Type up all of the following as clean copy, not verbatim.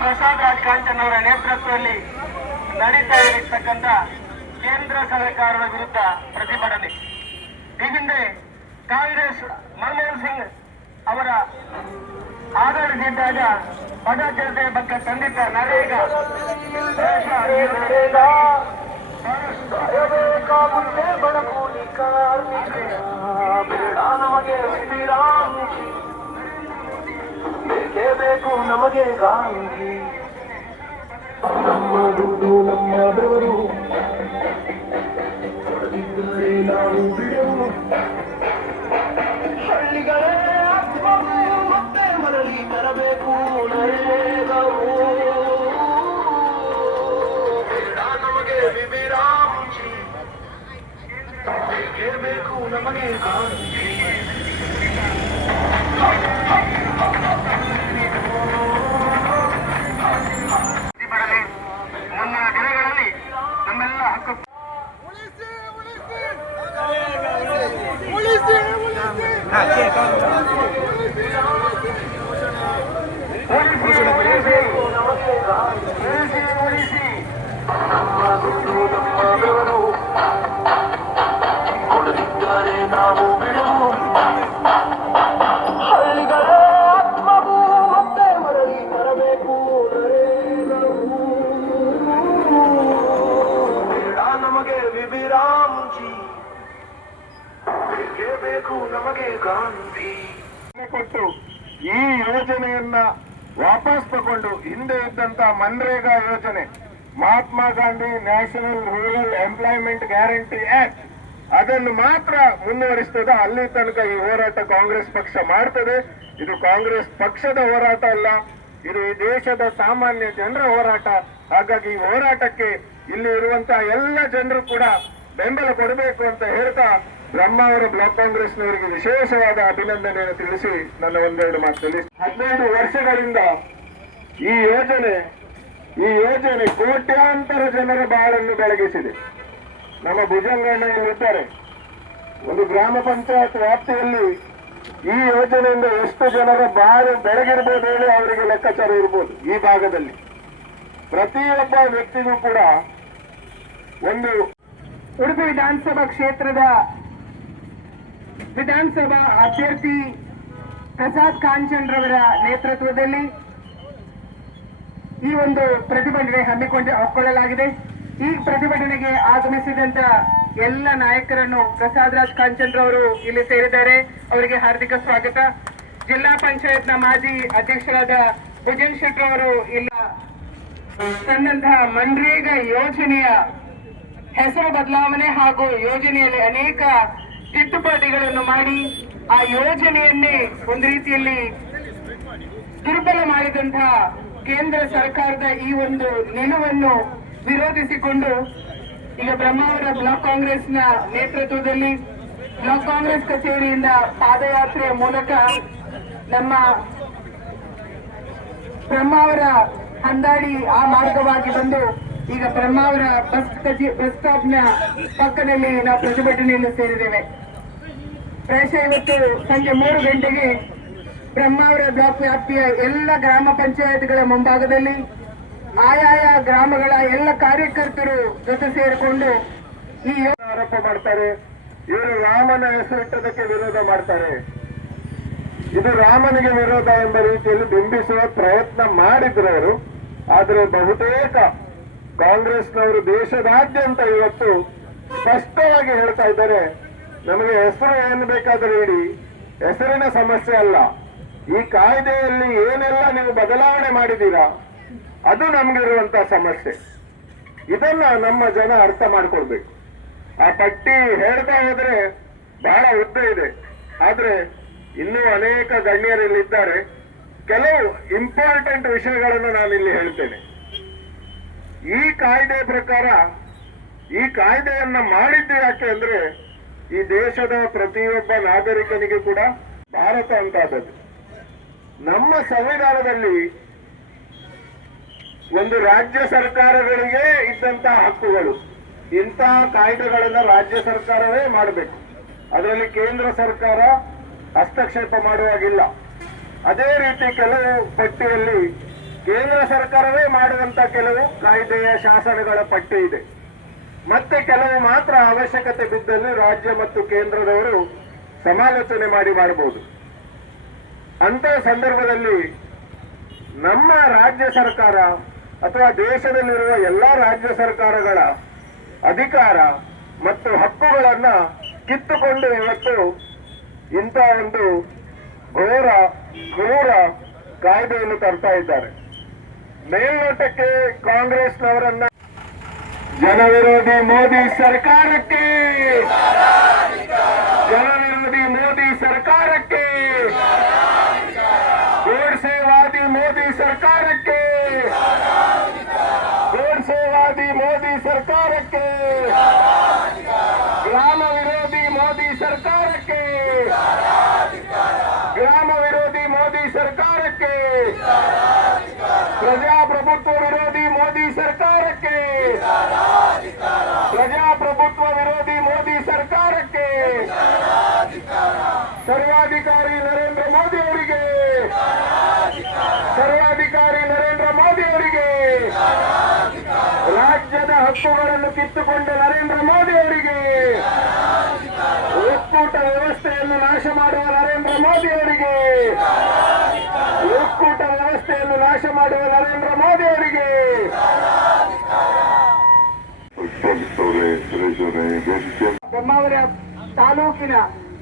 ಪ್ರಸಾದ್ ರಾಜ್ ಕಾಂಚನ್ ಅವರ ನೇತೃತ್ವದಲ್ಲಿ ನಡೀತಾ ಇರತಕ್ಕಂಥ ಕೇಂದ್ರ ಸರ್ಕಾರದ ವಿರುದ್ಧ ಪ್ರತಿಭಟನೆ. ಈ ಹಿಂದೆ ಕಾಂಗ್ರೆಸ್ ಮನಮೋಹನ್ ಸಿಂಗ್ ಅವರ ಆಡಳಿತದಾಗ ಪದ ಚರ್ಚೆಯ ಬಗ್ಗೆ ತಂದಿದ್ದ ನರೇಗಾ ಬೇಕು ನಮಗೆ ಗಾಂಧಿ, ನಮ್ಮ ದುಡ್ಡು ನಮ್ಮ ಬೆವರು, ಹೊಡೆದಿದ್ದರೆ ನಾವು ಬಿಡುವು. ಹಳ್ಳಿಗಳೇ ಮತ್ತೆ ಮರಳಿ ತರಬೇಕು ನರೇಗಾವು. ಬೇಡ ನಮಗೆ ವಿರಾಮಿ, ಬೇಕೇ ಬೇಕು ನಮಗೆ ಗಾಂಧಿ. ಮುಂದಿನ ದಿನಗಳಲ್ಲಿ ನಮ್ಮೆಲ್ಲ ಹಕ್ಕು ಹೊಡೆದಿದ್ದರೆ ನಾವು ಬಿಡುವು. ಹಳ್ಳಿಗಳ ಆತ್ಮವು ಮತ್ತೆ ಮರಳಿ ಬರಬೇಕು ಬೇಡ ನಮಗೆ ವಿರಾಮಿ, ಬೇಕೇ ಬೇಕು ನಮಗೆ ಗಾಂಧಿ. ಕೊಟ್ಟು ಈ ಯೋಜನೆಯನ್ನ ವಾಪಸ್ ತಗೊಂಡು ಹಿಂದೆ ಇದ್ದಂತ ಮನ್ರೇಗಾ ಯೋಜನೆ, Mahatma Gandhi national rural employment guarantee act, ಅದನ್ನು ಮಾತ್ರ ಮುಂದುವರಿಸ್ತದೆ. ಅಲ್ಲಿ ತನಕ ಈ ಹೋರಾಟ ಕಾಂಗ್ರೆಸ್ ಪಕ್ಷ ಮಾಡ್ತದೆ. ಇದು ಕಾಂಗ್ರೆಸ್ ಪಕ್ಷದ ಹೋರಾಟ ಅಲ್ಲ, ಇದು ಈ ದೇಶದ ಸಾಮಾನ್ಯ ಜನರ ಹೋರಾಟ. ಹಾಗಾಗಿ ಈ ಹೋರಾಟಕ್ಕೆ ಇಲ್ಲಿ ಇರುವಂತಹ ಎಲ್ಲ ಜನರು ಕೂಡ ಬೆಂಬಲ ಕೊಡಬೇಕು ಅಂತ ಹೇಳ್ತಾ ಬ್ರಹ್ಮಾವರ ಬ್ಲಾಕ್ ಕಾಂಗ್ರೆಸ್ನವರಿಗೆ ವಿಶೇಷವಾದ ಅಭಿನಂದನೆಯನ್ನು ತಿಳಿಸಿ ನನ್ನ ಒಂದೆರಡು ಮಾತಲ್ಲಿ 15 ವರ್ಷಗಳಿಂದ ಈ ಯೋಜನೆ ಕೋಟ್ಯಾಂತರ ಜನರ ಬಾಳನ್ನು ಬೆಳಗಿಸಿದೆ. ನಮ್ಮ ಭುಜಂಗಣ್ಣಲ್ಲಿದ್ದಾರೆ, ಒಂದು ಗ್ರಾಮ ಪಂಚಾಯತ್ ವ್ಯಾಪ್ತಿಯಲ್ಲಿ ಈ ಯೋಜನೆಯಿಂದ ಎಷ್ಟು ಜನರ ಬಾಳು ಬೆಳಗಿರ್ಬೋದು ಹೇಳಿ ಅವರಿಗೆ ಲೆಕ್ಕಾಚಾರ ಇರ್ಬೋದು. ಈ ಭಾಗದಲ್ಲಿ ಪ್ರತಿಯೊಬ್ಬ ವ್ಯಕ್ತಿಗೂ ಕೂಡ ಒಂದು ಉಡುಪಿ ವಿಧಾನಸಭಾ ಕ್ಷೇತ್ರದ ವಿಧಾನಸಭಾ ಅಭ್ಯರ್ಥಿ ಪ್ರಸಾದ್ ಕಾಂಚನ್ ರವರ ನೇತೃತ್ವದಲ್ಲಿ ಈ ಒಂದು ಪ್ರತಿಭಟನೆ ಹಮ್ಮಿಕೊಳ್ಳಲಾಗಿದೆ. ಈ ಪ್ರತಿಭಟನೆಗೆ ಆಗಮಿಸಿದಂತ ಎಲ್ಲ ನಾಯಕರನ್ನು ಪ್ರಸಾದ್ ರಾಜ್ ಕಾಂಚನ್ ರವರು ಇಲ್ಲಿ ಸೇರಿದ್ದಾರೆ. ಅವರಿಗೆ ಹಾರ್ದಿಕ ಸ್ವಾಗತ. ಜಿಲ್ಲಾ ಪಂಚಾಯತ್ನ ಮಾಜಿ ಅಧ್ಯಕ್ಷರಾದ ಭುಜನ್ ಶೆಟ್ಟಿ ಅವರು ಇಲ್ಲ ತಂದಂತಹ ಮನ್ರೇಗಾ ಯೋಜನೆಯ ಹೆಸರು ಬದಲಾವಣೆ ಹಾಗೂ ಯೋಜನೆಯಲ್ಲಿ ಅನೇಕ ತಿದ್ದುಪಡಿಗಳನ್ನು ಮಾಡಿ ಆ ಯೋಜನೆಯನ್ನೇ ಒಂದು ರೀತಿಯಲ್ಲಿ ದುರ್ಬಲ ಮಾಡಿದಂತಹ ಕೇಂದ್ರ ಸರ್ಕಾರದ ಈ ಒಂದು ನಿಲುವನ್ನು ವಿರೋಧಿಸಿಕೊಂಡು ಈಗ ಬ್ರಹ್ಮಾವರ ಬ್ಲಾಕ್ ಕಾಂಗ್ರೆಸ್ನ ನೇತೃತ್ವದಲ್ಲಿ ಬ್ಲಾಕ್ ಕಾಂಗ್ರೆಸ್ ಕಚೇರಿಯಿಂದ ಪಾದಯಾತ್ರೆಯ ಮೂಲಕ ನಮ್ಮ ಬ್ರಹ್ಮಾವರ ಹಂದಾಡಿ ಆ ಮಾರ್ಗವಾಗಿ ಬಂದು ಈಗ ಬ್ರಹ್ಮಾವರ ಬಸ್ ಸ್ಟಾಪ್ನ ಪಕ್ಕದಲ್ಲಿ ನಾವು ಪ್ರತಿಭಟನೆಯನ್ನು ಸೇರಿದ್ದೇವೆ. ಪ್ರಾಯಶಃ ಇವತ್ತು ಸಂಜೆ 3 ಗಂಟೆಗೆ ಬ್ರಹ್ಮಾವರ ಬ್ಲಾಕ್ ವ್ಯಾಪ್ತಿಯ ಎಲ್ಲ ಗ್ರಾಮ ಪಂಚಾಯತ್ಗಳ ಮುಂಭಾಗದಲ್ಲಿ ಆಯಾಯ ಗ್ರಾಮಗಳ ಎಲ್ಲ ಕಾರ್ಯಕರ್ತರು ಜೊತೆ ಸೇರಿಕೊಂಡು ಈ ಆರೋಪ ಮಾಡ್ತಾರೆ. ಇವರು ರಾಮನ ಹೆಸರಿಟ್ಟದಕ್ಕೆ ವಿರೋಧ ಮಾಡ್ತಾರೆ. ಇದು ರಾಮನಿಗೆ ವಿರೋಧ ಎಂಬ ರೀತಿಯಲ್ಲಿ ಬಿಂಬಿಸುವ ಪ್ರಯತ್ನ ಮಾಡಿದ್ರು. ಆದರೆ ಬಹುತೇಕ ಕಾಂಗ್ರೆಸ್ನವರು ದೇಶದಾದ್ಯಂತ ಇವತ್ತು ಸ್ಪಷ್ಟವಾಗಿ ಹೇಳ್ತಾ ಇದ್ದಾರೆ, ನಮಗೆ ಹೆಸರು ಏನು ಬೇಕಾದರೂ ಇಡಿ, ಹೆಸರಿನ ಸಮಸ್ಯೆ ಅಲ್ಲ, ಈ ಕಾಯ್ದೆಯಲ್ಲಿ ಏನೆಲ್ಲ ನೀವು ಬದಲಾವಣೆ ಮಾಡಿದ್ದೀರಾ ಅದು ನಮ್ಗಿರುವಂತಹ ಸಮಸ್ಯೆ. ಇದನ್ನ ನಮ್ಮ ಜನ ಅರ್ಥ ಮಾಡ್ಕೊಳ್ಬೇಕು. ಆ ಪಟ್ಟಿ ಹೇಳ್ತಾ ಹೋದ್ರೆ ಬಹಳ ಉದ್ದ ಇದೆ, ಆದ್ರೆ ಇನ್ನೂ ಅನೇಕ ಗಣ್ಯರಿಲ್ಲಿದ್ದಾರೆ. ಕೆಲವು ಇಂಪಾರ್ಟೆಂಟ್ ವಿಷಯಗಳನ್ನು ನಾನಿಲ್ಲಿ ಹೇಳ್ತೇನೆ. ಈ ಕಾಯ್ದೆ ಪ್ರಕಾರ ಈ ಕಾಯ್ದೆಯನ್ನ ಮಾಡಿದ್ದು ಯಾಕೆ ಅಂದ್ರೆ ಈ ದೇಶದ ಪ್ರತಿಯೊಬ್ಬ ನಾಗರಿಕನಿಗೆ ಕೂಡ ಭಾರತ ಅಂತಾದದ್ದು. ನಮ್ಮ ಸಂವಿಧಾನದಲ್ಲಿ ಒಂದು ರಾಜ್ಯ ಸರ್ಕಾರಗಳಿಗೆ ಇದ್ದಂತಹ ಹಕ್ಕುಗಳು, ಇಂತಹ ಕಾಯ್ದೆಗಳನ್ನ ರಾಜ್ಯ ಸರ್ಕಾರವೇ ಮಾಡಬೇಕು. ಅದರಲ್ಲಿ ಕೇಂದ್ರ ಸರ್ಕಾರ ಹಸ್ತಕ್ಷೇಪ ಮಾಡುವಾಗಿಲ್ಲ. ಅದೇ ರೀತಿ ಕೆಲವು ಪಟ್ಟಿಯಲ್ಲಿ ಕೇಂದ್ರ ಸರ್ಕಾರವೇ ಮಾಡುವಂತ ಕೆಲವು ಕಾಯ್ದೆಯ ಶಾಸನಗಳ ಪಟ್ಟಿ ಇದೆ. ಮತ್ತೆ ಕೆಲವು ಮಾತ್ರ ಅವಶ್ಯಕತೆ ಬಿದ್ದಲ್ಲಿ ರಾಜ್ಯ ಮತ್ತು ಕೇಂದ್ರದವರು ಸಮಾಲೋಚನೆ ಮಾಡಬಹುದು. ಅಂತ ಸಂದರ್ಭದಲ್ಲಿ ನಮ್ಮ ರಾಜ್ಯ ಸರ್ಕಾರ ಅಥವಾ ದೇಶದಲ್ಲಿರುವ ಎಲ್ಲ ರಾಜ್ಯ ಸರ್ಕಾರಗಳ ಅಧಿಕಾರ ಮತ್ತು ಹಕ್ಕುಗಳನ್ನ ಕಿತ್ತುಕೊಂಡು ಇವತ್ತು ಇಂಥ ಒಂದು ಘೋರ ಕ್ರೂರ ಕಾಯ್ದೆಯನ್ನು ತರ್ತಾ ಇದ್ದಾರೆ. ಮೇಲ್ನೋಟಕ್ಕೆ ಕಾಂಗ್ರೆಸ್ನವರನ್ನ ಜನವಿರೋಧಿ ಮೋದಿ ಸರ್ಕಾರಕ್ಕೆ, ಜನವಿರೋಧಿ ಮೋದಿ ಸರ್ಕಾರಕ್ಕೆ, ಗೋಡ್ಸೆವಾದಿ ಮೋದಿ ಸರ್ಕಾರಕ್ಕೆ, ಗೋಡ್ಸೆವಾದಿ ಮೋದಿ ಸರ್ಕಾರಕ್ಕೆ, ಗ್ರಾಮ ವಿರೋಧಿ ಮೋದಿ ಸರ್ಕಾರಕ್ಕೆ, ಗ್ರಾಮ ವಿರೋಧಿ ಮೋದಿ ಸರ್ಕಾರಕ್ಕೆ, ಪ್ರಜಾಪ್ರಭುತ್ವ ವಿರೋಧಿ ಮೋದಿ ಸರ್ಕಾರಕ್ಕೆ, ಪ್ರಜಾಪ್ರಭುತ್ವ ವಿರೋಧಿ ಮೋದಿ ಸರ್ಕಾರಕ್ಕೆ, ಸರ್ವಾಧಿಕಾರಿ ನರೇಂದ್ರ ಮೋದಿ ಅವರಿಗೆ, ಸರ್ವಾಧಿಕಾರಿ ನರೇಂದ್ರ ಮೋದಿ ಅವರಿಗೆ, ರಾಜ್ಯದ ಹಕ್ಕುಗಳನ್ನು ಕಿತ್ತುಕೊಂಡ ನರೇಂದ್ರ ಮೋದಿ ಅವರಿಗೆ, ಒಕ್ಕೂಟ ವ್ಯವಸ್ಥೆಯನ್ನು ನಾಶ ಮಾಡುವ ನರೇಂದ್ರ ಮೋದಿ ಅವರಿಗೆ, ಒಕ್ಕೂಟ ವ್ಯವಸ್ಥೆಯನ್ನು ನಾಶ ಮಾಡುವ ನರೇಂದ್ರ ಮೋದಿ ಅವರಿಗೆ, ಬ್ರಹ್ಮಾವರ ತಾಲೂಕಿನ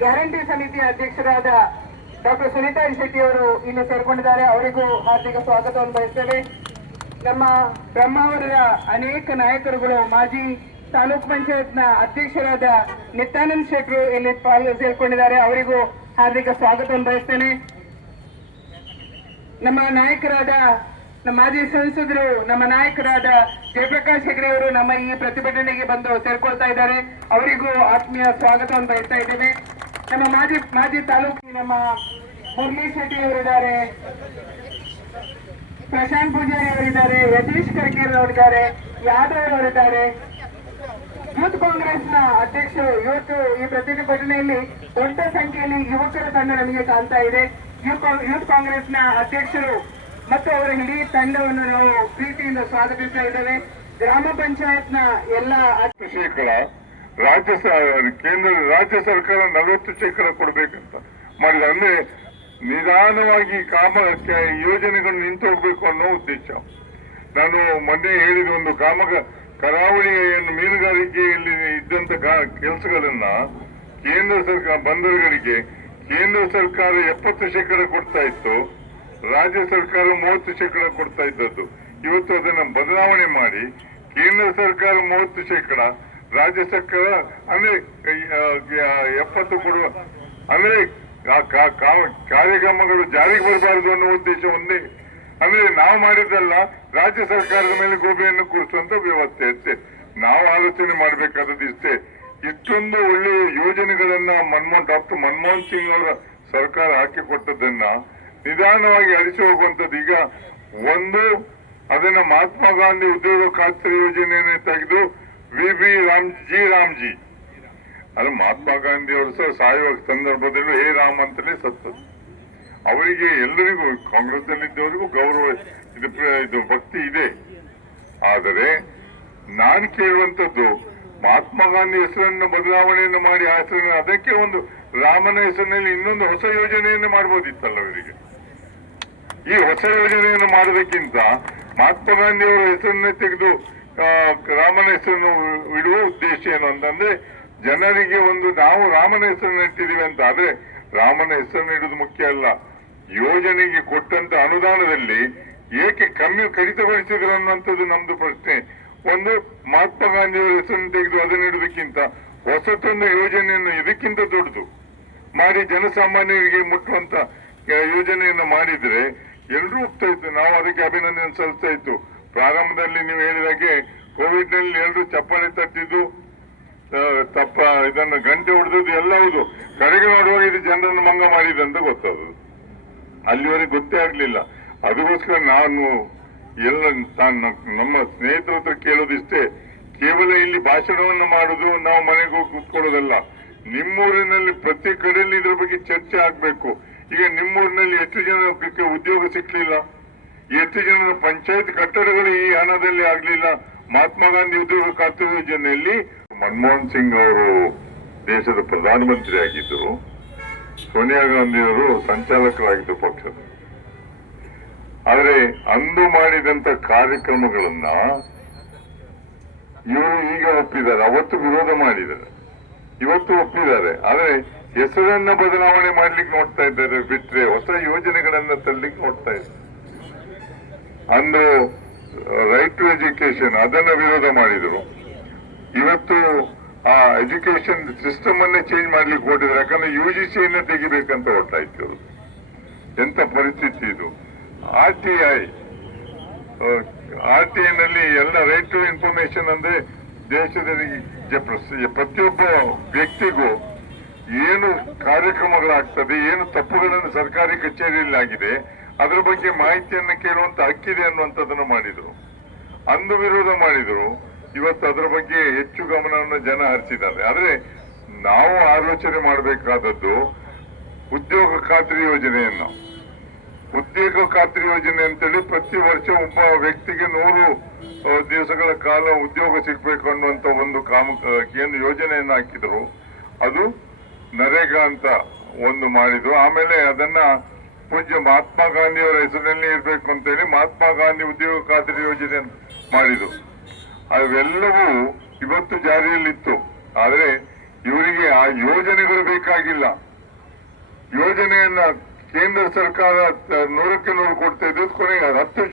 ಗ್ಯಾರಂಟಿ ಸಮಿತಿಯ ಅಧ್ಯಕ್ಷರಾದ ಡಾಕ್ಟರ್ ಸುನೀತಾ ಶೆಟ್ಟಿ ಅವರು ಇಲ್ಲಿ ಸೇರ್ಕೊಂಡಿದ್ದಾರೆ. ಅವರಿಗೂ ಹಾರ್ದಿಕ ಸ್ವಾಗತವನ್ನು ಬಯಸ್ತೇವೆ. ನಮ್ಮ ಬ್ರಹ್ಮಾವರದ ಅನೇಕ ನಾಯಕರುಗಳು, ಮಾಜಿ ತಾಲೂಕ್ ಪಂಚಾಯತ್ನ ಅಧ್ಯಕ್ಷರಾದ ನಿತ್ಯಾನಂದ್ ಶೆಟ್ರು ಇಲ್ಲಿ ಸೇರ್ಕೊಂಡಿದ್ದಾರೆ. ಅವರಿಗೂ ಹಾರ್ದಿಕ ಸ್ವಾಗತವನ್ನು ಬಯಸ್ತೇನೆ. ನಮ್ಮ ನಾಯಕರಾದ ನಮ್ಮ ಮಾಜಿ ಸಂಸದರು, ನಮ್ಮ ನಾಯಕರಾದ ಜಯಪ್ರಕಾಶ್ ಹೆಗಡೆ ಅವರು ನಮ್ಮ ಈ ಪ್ರತಿಭಟನೆಗೆ ಬಂದು ಸೇರ್ಕೊಳ್ತಾ ಇದ್ದಾರೆ. ಅವರಿಗೂ ಆತ್ಮೀಯ ಸ್ವಾಗತವನ್ನು ಬಯಸ್ತಾ ಇದ್ದೇವೆ. ನಮ್ಮ ಮಾಜಿ ತಾಲೂಕಿನ ನಮ್ಮ ಮುರಳಿ ಶೆಟ್ಟಿ ಅವರಿದ್ದಾರೆ, ಪ್ರಶಾಂತ್ ಪೂಜಾರಿ ಅವರಿದ್ದಾರೆ, ಯತೀಶ್ ಕರ್ಕೇರ್ ಅವರಿದ್ದಾರೆ, ಯಾದವ್ ಅವರಿದ್ದಾರೆ. ಯೂತ್ ಕಾಂಗ್ರೆಸ್ನ ಅಧ್ಯಕ್ಷರು ಇವತ್ತು ಈ ಪ್ರತಿಭಟನೆಯಲ್ಲಿ ದೊಡ್ಡ ಸಂಖ್ಯೆಯಲ್ಲಿ ಯುವಕರ ತಂಡ ನಮಗೆ ಕಾಣ್ತಾ ಇದೆ. ಯೂತ್ ಕಾಂಗ್ರೆಸ್ನ ಅಧ್ಯಕ್ಷರು ಮತ್ತು ಅವರ ಇಡೀ ತಂಡವನ್ನು ನಾವು ಪ್ರೀತಿಯಿಂದ ಸ್ವಾಗತಿಸ್ತಾ ಇದ್ದೇವೆ. ಗ್ರಾಮ ಪಂಚಾಯತ್ನ ಎಲ್ಲ ಶೇಕಡ ರಾಜ್ಯ ಸರ್ಕಾರ 40% ಕೊಡ್ಬೇಕಂತ ಮಾಡಿದ. ಅಂದ್ರೆ ನಿಧಾನವಾಗಿ ಯೋಜನೆಗಳು ನಿಂತು ಹೋಗ್ಬೇಕು ಅನ್ನೋ ಉದ್ದೇಶ. ನಾನು ಮೊನ್ನೆ ಹೇಳಿದ ಒಂದು ಕರಾವಳಿಯ ಮೀನುಗಾರಿಕೆಯಲ್ಲಿ ಇದ್ದಂತ ಕೆಲಸಗಳನ್ನ ಕೇಂದ್ರ ಸರ್ಕಾರ ಬಂದರುಗಳಿಗೆ ಕೇಂದ್ರ ಸರ್ಕಾರ 70% ಕೊಡ್ತಾ ಇತ್ತು, ರಾಜ್ಯ ಸರ್ಕಾರ 30% ಕೊಡ್ತಾ ಇದ್ದದ್ದು. ಇವತ್ತು ಅದನ್ನ ಬದಲಾವಣೆ ಮಾಡಿ ಕೇಂದ್ರ ಸರ್ಕಾರ 30%, ರಾಜ್ಯ ಸರ್ಕಾರ ಅಂದ್ರೆ 70 ಕೊಡುವ, ಅಂದ್ರೆ ಕಾರ್ಯಕ್ರಮಗಳು ಜಾರಿಗೆ ಬರಬಾರದು ಅನ್ನೋ ಉದ್ದೇಶ ಒಂದೇ. ಅಂದ್ರೆ ನಾವು ಮಾಡಿದ್ದಲ್ಲ, ರಾಜ್ಯ ಸರ್ಕಾರದ ಮೇಲೆ ಗೋಬೆಯನ್ನು ಕೂರಿಸುವಂತ ವ್ಯವಸ್ಥೆ ಅಷ್ಟೇ. ನಾವು ಆಲೋಚನೆ ಮಾಡಬೇಕಾದದ್ದು ಇಷ್ಟೇ. ಇಷ್ಟೊಂದು ಒಳ್ಳೆಯ ಯೋಜನೆಗಳನ್ನ ಡಾಕ್ಟರ್ ಮನಮೋಹನ್ ಸಿಂಗ್ ಅವರ ಸರ್ಕಾರ ಹಾಕಿಕೊಟ್ಟದನ್ನ ನಿಧಾನವಾಗಿ ಅಳಿಸಿ ಹೋಗುವಂತದ್ದು. ಈಗ ಅದನ್ನ ಮಹಾತ್ಮ ಗಾಂಧಿ ಉದ್ಯೋಗ ಖಾತ್ರಿ ಯೋಜನೆಯನ್ನು ತೆಗೆದು ರಾಮ್ಜಿ ಅದು ಮಹಾತ್ಮ ಗಾಂಧಿ ಅವರು ಸಹ ಸಾಯುವ ಸಂದರ್ಭದಲ್ಲೂ ಹೇ ರಾಮ್ ಅಂತಲೇ ಸತ್ತದ್ದು. ಅವರಿಗೆ ಎಲ್ಲರಿಗೂ ಕಾಂಗ್ರೆಸ್ ನಲ್ಲಿದ್ದವರಿಗೂ ಗೌರವ ಇದು ಭಕ್ತಿ ಇದೆ. ಆದರೆ ನಾನು ಕೇಳುವಂತದ್ದು, ಮಹಾತ್ಮ ಗಾಂಧಿ ಹೆಸರನ್ನು ಬದಲಾವಣೆಯನ್ನು ಮಾಡಿ ಆ ಹೆಸರನ್ನು ಅದಕ್ಕೆ ಒಂದು ರಾಮನ ಹೆಸರಿನಲ್ಲಿ ಇನ್ನೊಂದು ಹೊಸ ಯೋಜನೆಯನ್ನು ಮಾಡಬಹುದಿತ್ತಲ್ಲ ಅವರಿಗೆ. ಈ ಹೊಸ ಯೋಜನೆಯನ್ನು ಮಾಡೋದಕ್ಕಿಂತ ಮಹಾತ್ಮ ಗಾಂಧಿ ಅವರ ಹೆಸರನ್ನೇ ತೆಗೆದು ರಾಮನ ಹೆಸರನ್ನು ಇಡುವ ಉದ್ದೇಶ ಏನು ಅಂತಂದ್ರೆ, ಜನರಿಗೆ ನಾವು ರಾಮನ ಹೆಸರನ್ನು ಇಟ್ಟಿದ್ದೀವಿ ಅಂತ. ಆದ್ರೆ ರಾಮನ ಹೆಸರನ್ನು ಇಡುವುದು ಮುಖ್ಯ ಅಲ್ಲ, ಯೋಜನೆಗೆ ಕೊಟ್ಟಂತ ಅನುದಾನದಲ್ಲಿ ಏಕೆ ಕಡಿತಗೊಳಿಸಿದ್ರು ಅನ್ನುವಂಥದ್ದು ನಮ್ದು ಪ್ರಶ್ನೆ. ಮಹಾತ್ಮ ಗಾಂಧಿ ಅವರ ಹೆಸರನ್ನು ತೆಗೆದು ಅದನ್ನು ಇಡುವುದಕ್ಕಿಂತ ಹೊಸತೊಂದು ಯೋಜನೆಯನ್ನು ಇದಕ್ಕಿಂತ ದೊಡ್ಡದು ಮಾಡಿ ಜನಸಾಮಾನ್ಯರಿಗೆ ಮುಟ್ಟುವಂತ ಯೋಜನೆಯನ್ನು ಮಾಡಿದ್ರೆ ಎಲ್ಲರೂ ಹೋಗ್ತಾ ಇತ್ತು. ನಾವು ಅದಕ್ಕೆ ಅಭಿನಂದನೆ ಸಲ್ಲಿಸ್ತಾ ಇತ್ತು. ಪ್ರಾರಂಭದಲ್ಲಿ ನೀವು ಹೇಳಿದಾಗೆ ಕೋವಿಡ್ ನಲ್ಲಿ ಎಲ್ಲರೂ ಚಪ್ಪಾಳೆ ತಟ್ಟಿದ್ದು, ಇದನ್ನು ಗಂಟೆ ಹೊಡೆದದ್ದು ಎಲ್ಲ ಹೌದು. ಕಡೆಗೆ ನೋಡುವಾಗ ಇದು ಜನರನ್ನು ಮಂಗ ಮಾಡಿದಂತ ಗೊತ್ತದು. ಅಲ್ಲಿವರೆಗೆ ಗೊತ್ತೇ ಆಗ್ಲಿಲ್ಲ. ಅದಕ್ಕೋಸ್ಕರ ನಾನು ನಮ್ಮ ಸ್ನೇಹಿತರ ಹತ್ರ ಕೇಳೋದಿಷ್ಟೇ, ಕೇವಲ ಇಲ್ಲಿ ಭಾಷಣವನ್ನು ಮಾಡುದು, ನಾವು ಮನೆಗೆ ಹೋಗಿ ಕೂತ್ಕೊಳ್ಳೋದಲ್ಲ. ನಿಮ್ಮೂರಿನಲ್ಲಿ ಪ್ರತಿ ಕಡೆಯಲ್ಲಿ ಇದ್ರ ಬಗ್ಗೆ ಚರ್ಚೆ ಆಗ್ಬೇಕು. ಈಗ ನಿಮ್ಮೂರಿನಲ್ಲಿ ಎಷ್ಟು ಜನಕ್ಕೆ ಉದ್ಯೋಗ ಸಿಕ್ಲಿಲ್ಲ, ಎಷ್ಟು ಜನರ ಪಂಚಾಯತ್ ಕಟ್ಟಡಗಳು ಈ ಹಣದಲ್ಲಿ ಆಗ್ಲಿಲ್ಲ. ಮಹಾತ್ಮ ಗಾಂಧಿ ಉದ್ಯೋಗ ಖಾತ್ರಿ ಯೋಜನೆಯಲ್ಲಿ ಮನಮೋಹನ್ ಸಿಂಗ್ ಅವರು ದೇಶದ ಪ್ರಧಾನಮಂತ್ರಿ ಆಗಿದ್ದರು, ಸೋನಿಯಾ ಗಾಂಧಿ ಅವರು ಸಂಚಾಲಕರಾಗಿದ್ದರು ಪಕ್ಷದ. ಆದರೆ ಅಂದು ಮಾಡಿದಂತ ಕಾರ್ಯಕ್ರಮಗಳನ್ನ ಇವರು ಈಗ ಒಪ್ಪಿದ್ದಾರೆ, ಅವತ್ತು ವಿರೋಧ ಮಾಡಿದ್ದಾರೆ, ಇವತ್ತು ಒಪ್ಪಿದ್ದಾರೆ. ಆದರೆ ಹೆಸರನ್ನ ಬದಲಾವಣೆ ಮಾಡ್ಲಿಕ್ಕೆ ನೋಡ್ತಾ ಇದ್ದಾರೆ ಬಿಟ್ರೆ ಹೊಸ ಯೋಜನೆಗಳನ್ನ ತರಲಿಕ್ಕೆ ನೋಡ್ತಾ ಇದ್ದಾರೆ. ಅಂದು ರೈಟ್ ಟು ಎಜುಕೇಶನ್ ಅದನ್ನ ವಿರೋಧ ಮಾಡಿದರು. ಇವತ್ತು ಆ ಎಜುಕೇಶನ್ ಸಿಸ್ಟಮ್ ಅನ್ನೇ ಚೇಂಜ್ ಮಾಡ್ಲಿಕ್ಕೆ ಹೊರಟಿದ್ದಾರೆ. ಯಾಕಂದ್ರೆ UGCಯನ್ನ ತೆಗಿಬೇಕಂತ ಹೊರಟಾಯ್ತು. ಎಂತ ಪರಿಸ್ಥಿತಿ ಇದು. RTI ನಲ್ಲಿ ಎಲ್ಲ ರೈಟ್ ಟು ಇನ್ಫಾರ್ಮೇಶನ್ ಅಂದ್ರೆ ದೇಶದಲ್ಲಿ ಪ್ರತಿಯೊಬ್ಬ ವ್ಯಕ್ತಿಗೂ ಏನು ಕಾರ್ಯಕ್ರಮಗಳಾಗ್ತದೆ, ಏನು ತಪ್ಪುಗಳನ್ನು ಸರ್ಕಾರಿ ಕಚೇರಿಯಲ್ಲಿ ಆಗಿದೆ, ಅದರ ಬಗ್ಗೆ ಮಾಹಿತಿಯನ್ನು ಕೇಳುವಂತ ಹಕ್ಕಿದೆ ಅನ್ನುವಂಥದ್ದನ್ನು ಮಾಡಿದ್ರು. ಅಂದು ವಿರೋಧ ಮಾಡಿದ್ರು, ಇವತ್ತು ಅದರ ಬಗ್ಗೆ ಹೆಚ್ಚು ಗಮನವನ್ನು ಜನ ಹರಿಸಿದ್ದಾರೆ. ಆದ್ರೆ ನಾವು ಆಲೋಚನೆ ಮಾಡಬೇಕಾದದ್ದು ಉದ್ಯೋಗ ಖಾತ್ರಿ ಯೋಜನೆಯನ್ನು. ಉದ್ಯೋಗ ಖಾತ್ರಿ ಯೋಜನೆ ಅಂತೇಳಿ ಪ್ರತಿ ವರ್ಷ ಒಬ್ಬ ವ್ಯಕ್ತಿಗೆ 100 ದಿವಸಗಳ ಕಾಲ ಉದ್ಯೋಗ ಸಿಗ್ಬೇಕು ಅನ್ನುವಂತ ಒಂದು ಏನು ಯೋಜನೆಯನ್ನು ಹಾಕಿದ್ರು, ಅದು ನರೇಗಾ ಅಂತ ಒಂದು ಮಾಡಿದ್ರು. ಆಮೇಲೆ ಅದನ್ನ ಪೂಜ್ಯ ಮಹಾತ್ಮ ಗಾಂಧಿಯವರ ಹೆಸರಿನಲ್ಲಿ ಇರಬೇಕು ಅಂತೇಳಿ ಮಹಾತ್ಮ ಗಾಂಧಿ ಉದ್ಯೋಗ ಖಾತ್ರಿ ಯೋಜನೆ ಮಾಡಿದ್ರು. ಅವೆಲ್ಲವೂ ಇವತ್ತು ಜಾರಿಯಲ್ಲಿತ್ತು. ಆದ್ರೆ ಇವರಿಗೆ ಆ ಯೋಜನೆಗಳು ಬೇಕಾಗಿಲ್ಲ. ಯೋಜನೆಯನ್ನ ಕೇಂದ್ರ ಸರ್ಕಾರ 100ಕ್ಕೆ 100 ಕೊಡ್ತಾ ಇದ್ದು ಕೊನೆಗೆ 10